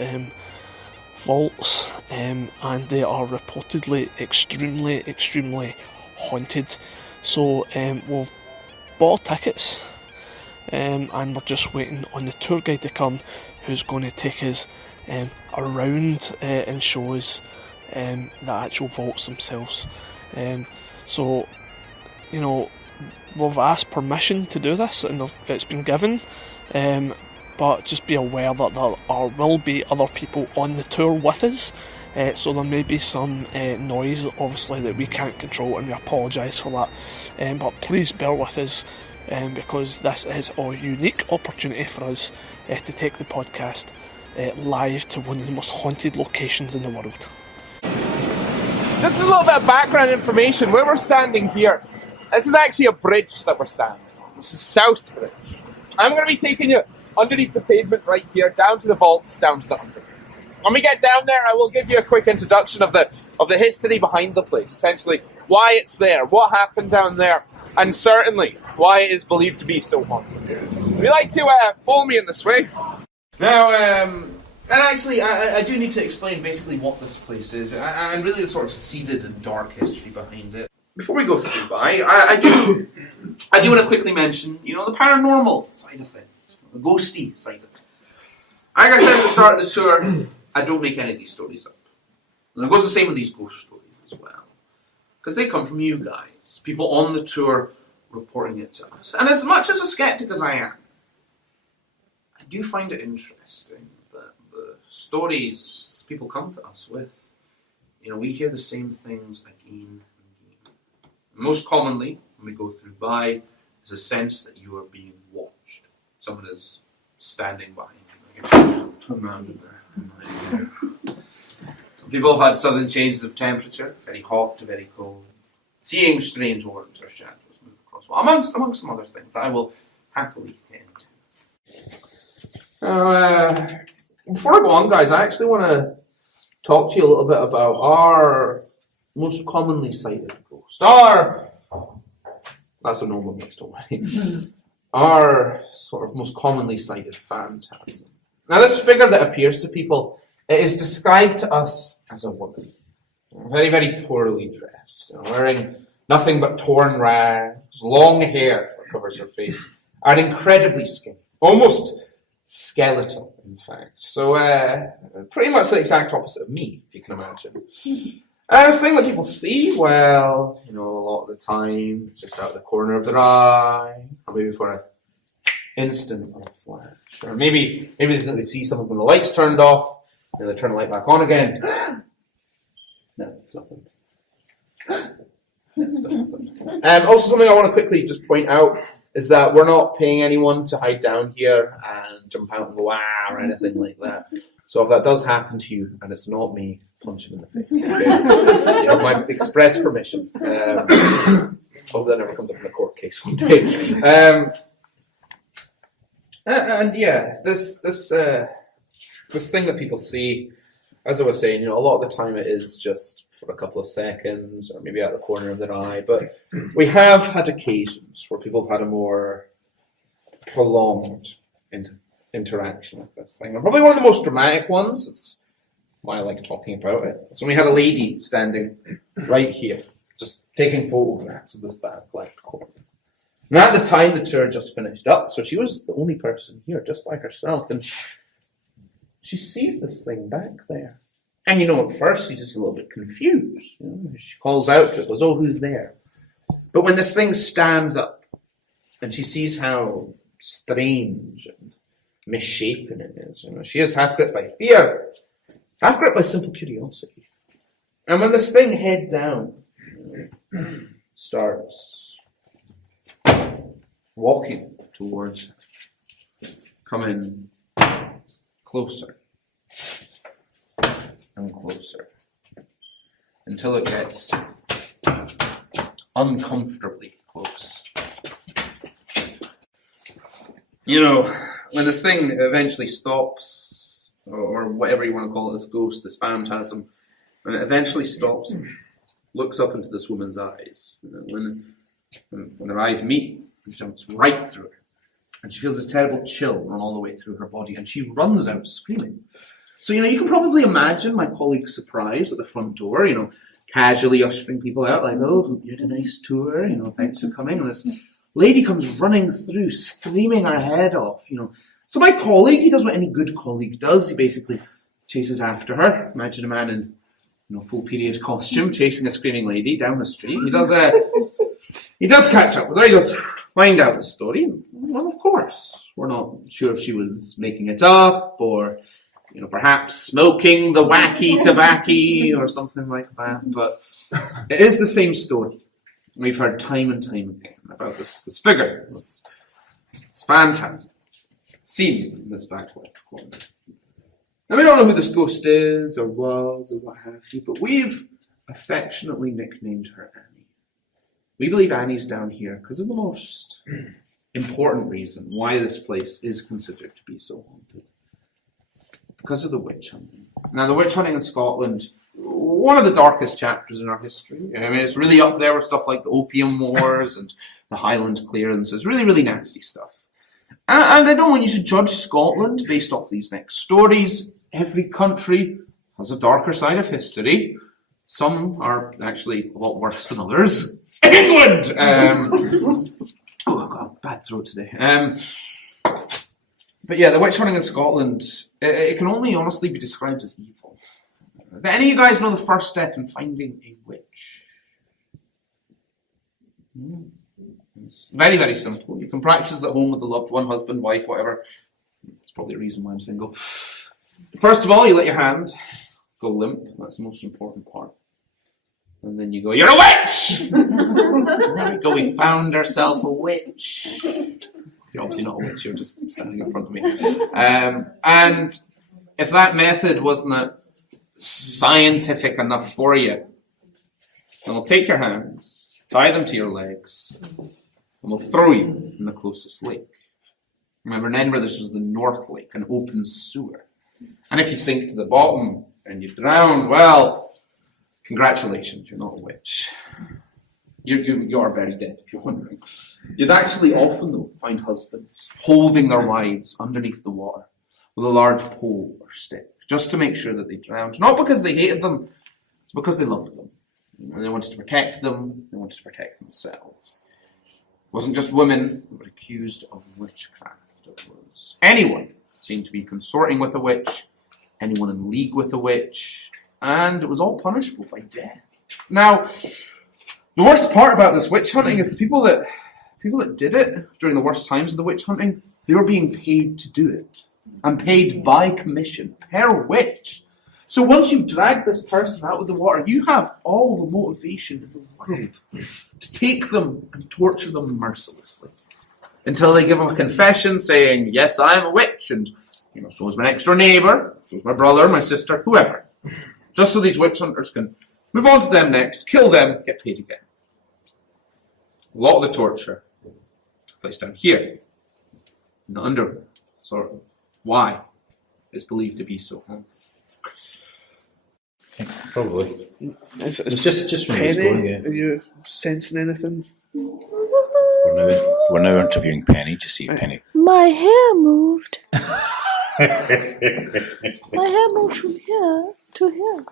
vaults, and they are reportedly extremely haunted. So we've bought tickets, and we're just waiting on the tour guide to come, who's going to take us around and show us the actual vaults themselves. So, you know, we've asked permission to do this, and it's been given. But just be aware that there will be other people on the tour with us, so there may be some noise, obviously, that we can't control, and we apologise for that. But please bear with us, because this is a unique opportunity for us to take the podcast live to one of the most haunted locations in the world. Just a little bit of background information. Where we're standing here, this is actually a bridge that we're standing on. This is South Bridge. I'm going to be taking you underneath the pavement right here, down to the vaults, down to the underground. When we get down there, I will give you a quick introduction of the history behind the place. Essentially, why it's there, what happened down there, and certainly why it is believed to be so haunted. Would you like to follow me in this way? Now, and actually, I do need to explain basically what this place is, and really the sort of seeded and dark history behind it. Before we go through by, I do want to quickly mention, the paranormal side of things. The ghosty side of it. Like I said at the start of the tour, I don't make any of these stories up. And it goes the same with these ghost stories as well. Because they come from you guys. People on the tour reporting it to us. And as much as a skeptic as I am, I do find it interesting that the stories people come to us with, we hear the same things again and again. Most commonly, when we go through by, is a sense that you are being watched. Someone is standing behind you. Turn around there. People have had sudden changes of temperature, very hot to very cold. Seeing strange orbs or shadows move across. Well, amongst some other things that I will happily get into. Before I go on, guys, I actually want to talk to you a little bit about our most commonly cited ghost. That's a normal mix, don't worry. Our sort of most commonly cited phantasm. Now, this figure that appears to people, it is described to us as a woman. Very, very poorly dressed. Wearing nothing but torn rags, long hair that covers her face, and incredibly skinny. Almost skeletal, in fact. So, pretty much the exact opposite of me, if you can imagine. This thing that people see, well, a lot of the time, it's just out the corner of their eye, or maybe for an instant of flash. Or maybe they see something when the light's turned off, and they turn the light back on again. No, it's nothing. Also, something I want to quickly just point out is that we're not paying anyone to hide down here and jump out and go or anything like that. So if that does happen to you, and it's not me, punch him in the face. Okay? You have my express permission. Hope that never comes up in a court case one day. And yeah, this thing that people see, as I was saying, a lot of the time it is just for a couple of seconds, or maybe out the corner of their eye. But we have had occasions where people have had a more prolonged interaction with this thing. And probably one of the most dramatic ones, it's why I like talking about it. So we had a lady standing right here, just taking photographs of this back left corner. And at the time, the tour just finished up, so she was the only person here, just by herself. And she sees this thing back there. And at first she's just a little bit confused. She calls out to it, goes, "Oh, who's there?" But when this thing stands up and she sees how strange and misshapen it is, she is half gripped by fear, half gripped by simple curiosity. And when this thing head down starts walking towards her, coming closer and closer until it gets uncomfortably close. When this thing eventually stops, or whatever you want to call it, this ghost, this phantasm, when it eventually stops, looks up into this woman's eyes. When their eyes meet, it jumps right through her. And she feels this terrible chill run all the way through her body, and she runs out screaming. So, you can probably imagine my colleague's surprise at the front door, casually ushering people out, like, "Oh, hope you had a nice tour, thanks for coming." And this lady comes running through, screaming her head off, So my colleague, he does what any good colleague does. He basically chases after her. Imagine a man in full period costume chasing a screaming lady down the street. He does catch up with her. He does find out the story. Well, of course, we're not sure if she was making it up or, perhaps smoking the wacky tobacco or something like that. But it is the same story. We've heard time and time again about this figure, this phantasm, seen in this back left corner. Now, we don't know who this ghost is or was or what have you, but we've affectionately nicknamed her Annie. We believe Annie's down here because of the most important reason why this place is considered to be so haunted. Because of the witch hunting. Now, the witch hunting in Scotland, one of the darkest chapters in our history. It's really up there with stuff like the Opium Wars and the Highland clearances. Really, really nasty stuff. And I don't want you to judge Scotland based off these next stories. Every country has a darker side of history. Some are actually a lot worse than others. England! Oh, I've got a bad throat today. But yeah, the witch hunting in Scotland, it can only honestly be described as evil. Do any of you guys know the first step in finding a witch? It's very, very simple. You can practice at home with a loved one, husband, wife, whatever. That's probably the reason why I'm single. First of all, you let your hand go limp. That's the most important part. And then you go, "You're a witch!" There we go, we found ourselves a witch. You're obviously not a witch, you're just standing in front of me. And if that method wasn't scientific enough for you, then we'll take your hands, tie them to your legs, and we'll throw you in the closest lake. Remember, in Edinburgh, this was the North Lake, an open sewer. And if you sink to the bottom and you drown, well, congratulations, you're not a witch. You are very dead, if you're wondering. You'd actually often, though, find husbands holding their wives underneath the water with a large pole or stick, just to make sure that they drowned. Not because they hated them, it's because they loved them. And they wanted to protect them, they wanted to protect themselves. It wasn't just women that were accused of witchcraft. It was anyone seemed to be consorting with a witch, anyone in league with a witch, and it was all punishable by death. Now, the worst part about this witch hunting is the people that did it during the worst times of the witch hunting, they were being paid to do it. And paid by commission, per witch. So once you've dragged this person out of the water, you have all the motivation in the world to take them and torture them mercilessly until they give a confession saying, yes, I am a witch, and so is my next door neighbour, so is my brother, my sister, whoever. Just so these witch hunters can move on to them next, kill them, get paid again. A lot of the torture took place down here, in the underworld. So why it's believed to be so haunted? Probably. It's just when he was going, yeah. Are you sensing anything? We're now interviewing Penny to see Penny. My hair moved. My hair moved from here to here.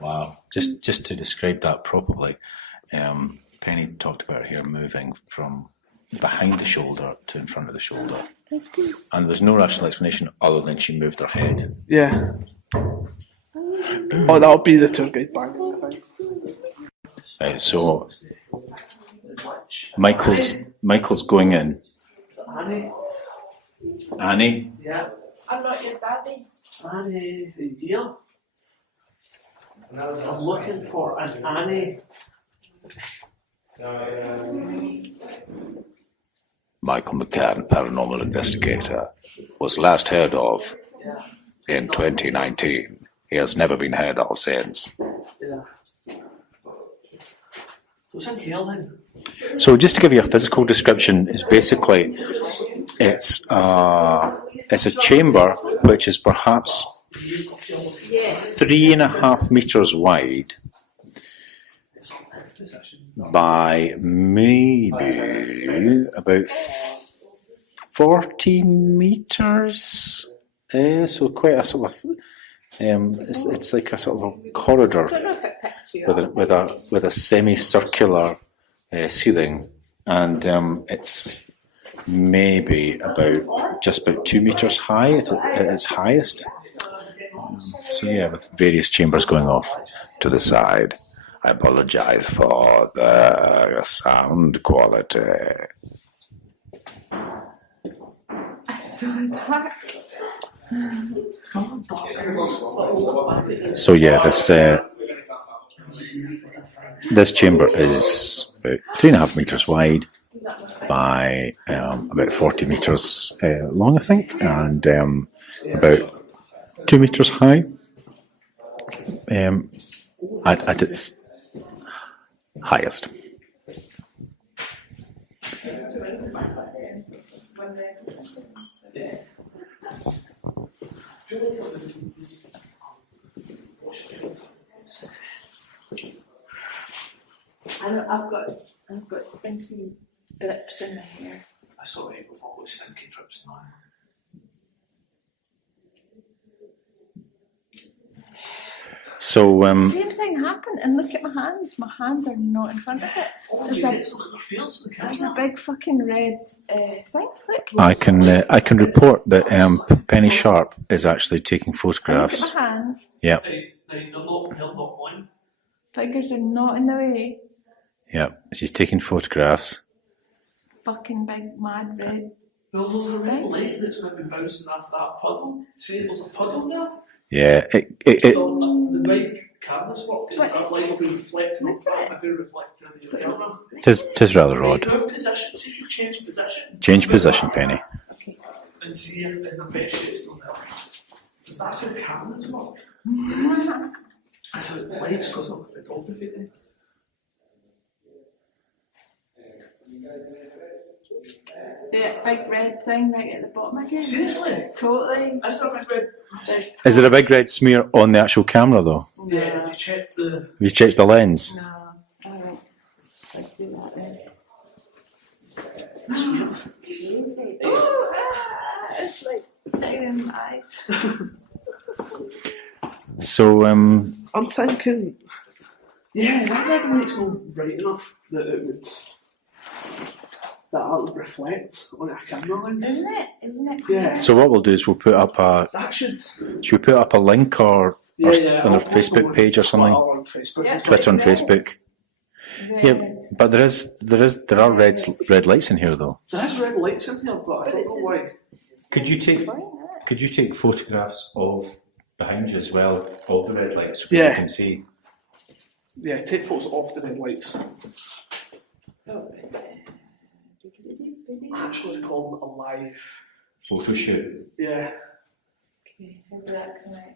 Wow. Just to describe that properly, Penny talked about her hair moving from behind the shoulder to in front of the shoulder. Like this. And there's no rational explanation other than she moved her head. Yeah. Oh, that'll be the tour guide back. Right, so Michael's going in. Annie? Annie? Yeah. I'm not your daddy. Annie, are you here? I'm looking for an Annie. Michael McCann, paranormal investigator, was last heard of in 2019. He has never been heard of since. Yeah. What's in here then? So, just to give you a physical description, it's basically it's a chamber which is perhaps 3.5 meters wide by maybe about 40 meters. So quite a sort of it's like a sort of a corridor with a semicircular ceiling, and it's maybe just about 2 meters high at its highest. So yeah, with various chambers going off to the side. I apologise for the sound quality. So yeah, this chamber is about 3.5 meters wide by about 40 meters long, I think, and about 2 meters high at its highest. I've got stinky drips in my hair. I saw it before with stinky drips now. So Same thing happened, and look at my hands. My hands are not in front of it. There's a big fucking red thing. Look. I can report that Penny Sharp is actually taking photographs. Look at my hands. Yeah. They're not on. Fingers are not in the way. Yeah, she's taking photographs. Fucking big mad red. Well, there's a red light that's going to be bouncing off that puddle. See, there's a puddle there. Yeah, So the way cameras work is that light will be reflecting off that, maybe reflecting on your camera. Tis rather odd. Move position, see if you change position. Change position, Penny. And see if in the best shape it's not there. Because that's how cameras work. That's how it lights goes on photography then. The big red thing right at the bottom again. Seriously? Totally. Is there a big red? Is there a big red smear on the actual camera though? Yeah, you checked the. Have you checked the lens? No. Alright. Let's do that then. That's weird. Oh, it's like shining in my eyes. So I'm thinking, yeah, that red light's not bright enough that it would reflect on a camera lens. Isn't it? Isn't it? Yeah. So what we'll do is we'll put up a. That should we put up a link or on I'll our Facebook page or something? On Facebook. Yeah. Twitter and Facebook. Yeah, but there are red lights in here though. There's red lights in here, but I don't know why. Could you take photographs of behind you as well, of the red lights, so Yeah. you can see. Yeah, take photos of the red lights. Actually call it a live Photo shoot. Yeah. Okay, how did that come out?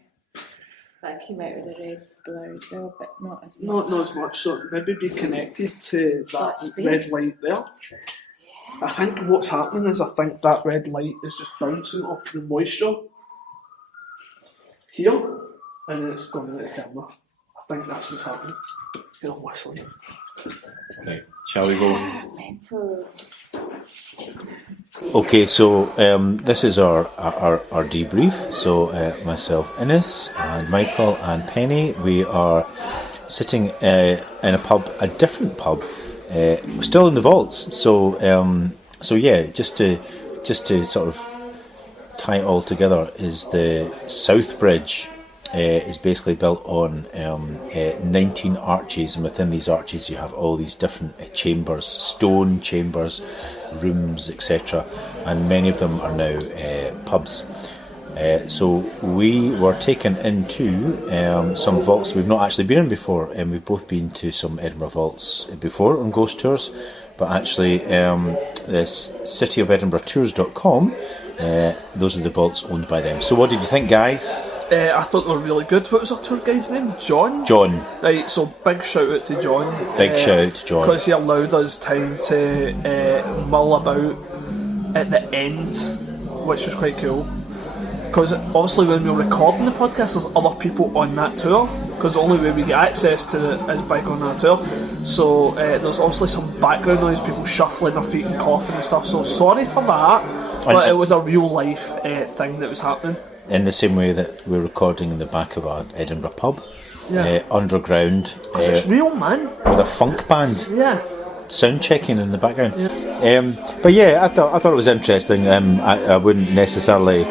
That came out with a red blur as well, but not as much. Not as much, so maybe be connected to that space. red light there. I think what's happening is I think that red light is just bouncing off the moisture here, and then it's going into the camera. I think that's what's happening. Here, I'm whistling. Right, shall we go? Mental. Okay, so this is our debrief. So myself, Innes, and Michael and Penny, we are sitting in a pub, a different pub, still in the vaults. So yeah, just to sort of tie it all together, is the South Bridge. Is basically built on 19 arches, and within these arches you have all these different chambers, stone chambers, rooms, etc., and many of them are now pubs. So we were taken into some vaults we've not actually been in before, and we've both been to some Edinburgh vaults before on ghost tours, but actually this cityofedinburghtours.com, those are the vaults owned by them. So what did you think, guys? I thought they were really good. What was our tour guide's name? John? John. Right, so big shout out to John. Big shout out to John. Because he allowed us time to mull about at the end, which was quite cool. Because obviously when we were recording the podcast, there's other people on that tour, because the only way we get access to it is by going on that tour. So there's obviously some background noise, people shuffling their feet and coughing and stuff, so sorry for that, but it was a real life thing that was happening. In the same way that we're recording in the back of an Edinburgh pub, Yeah. underground, Because it's real, man. with a funk band, Yeah. sound checking in the background. But yeah, I thought it was interesting. I wouldn't necessarily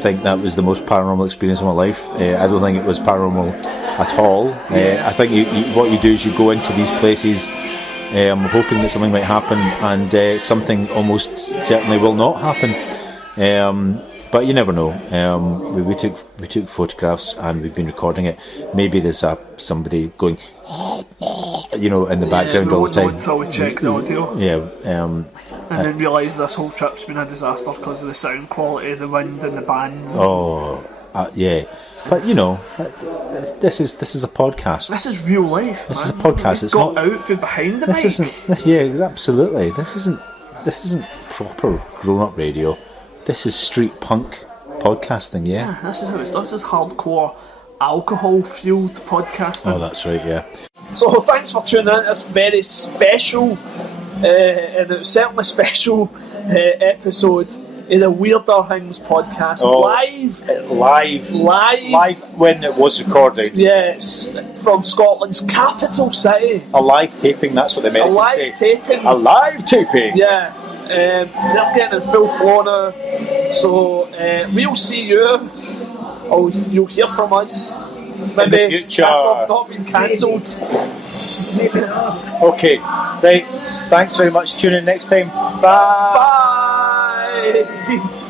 think that was the most paranormal experience of my life. I don't think it was paranormal at all. I think what you do is you go into these places hoping that something might happen, and something almost certainly will not happen. But you never know. We took photographs, and we've been recording it. Maybe there's somebody going, in the background all the time. Until we check the audio. Yeah. And then realise this whole trip's been a disaster because of the sound quality, the wind, and the bands. Yeah. But this is a podcast. This is real life. This man. is a podcast. It's got not out from behind the This mic. isn't. Absolutely. This isn't proper grown-up radio. This is street punk podcasting. Yeah. This is how it's done. This is hardcore alcohol-fueled podcasting. Oh, that's right. Yeah. So thanks for tuning in to this very special, and it was certainly a special episode of the Weirder Hings podcast. Live when it was recorded. Yes, from Scotland's capital city. A live taping. That's what they meant to say. Taping. A live taping. Yeah. They're getting in full flow now. So we'll see you. Or you'll hear from us. Maybe in the future. If we've not been cancelled. Okay. Right. Thanks very much. Tune in next time. Bye. Bye.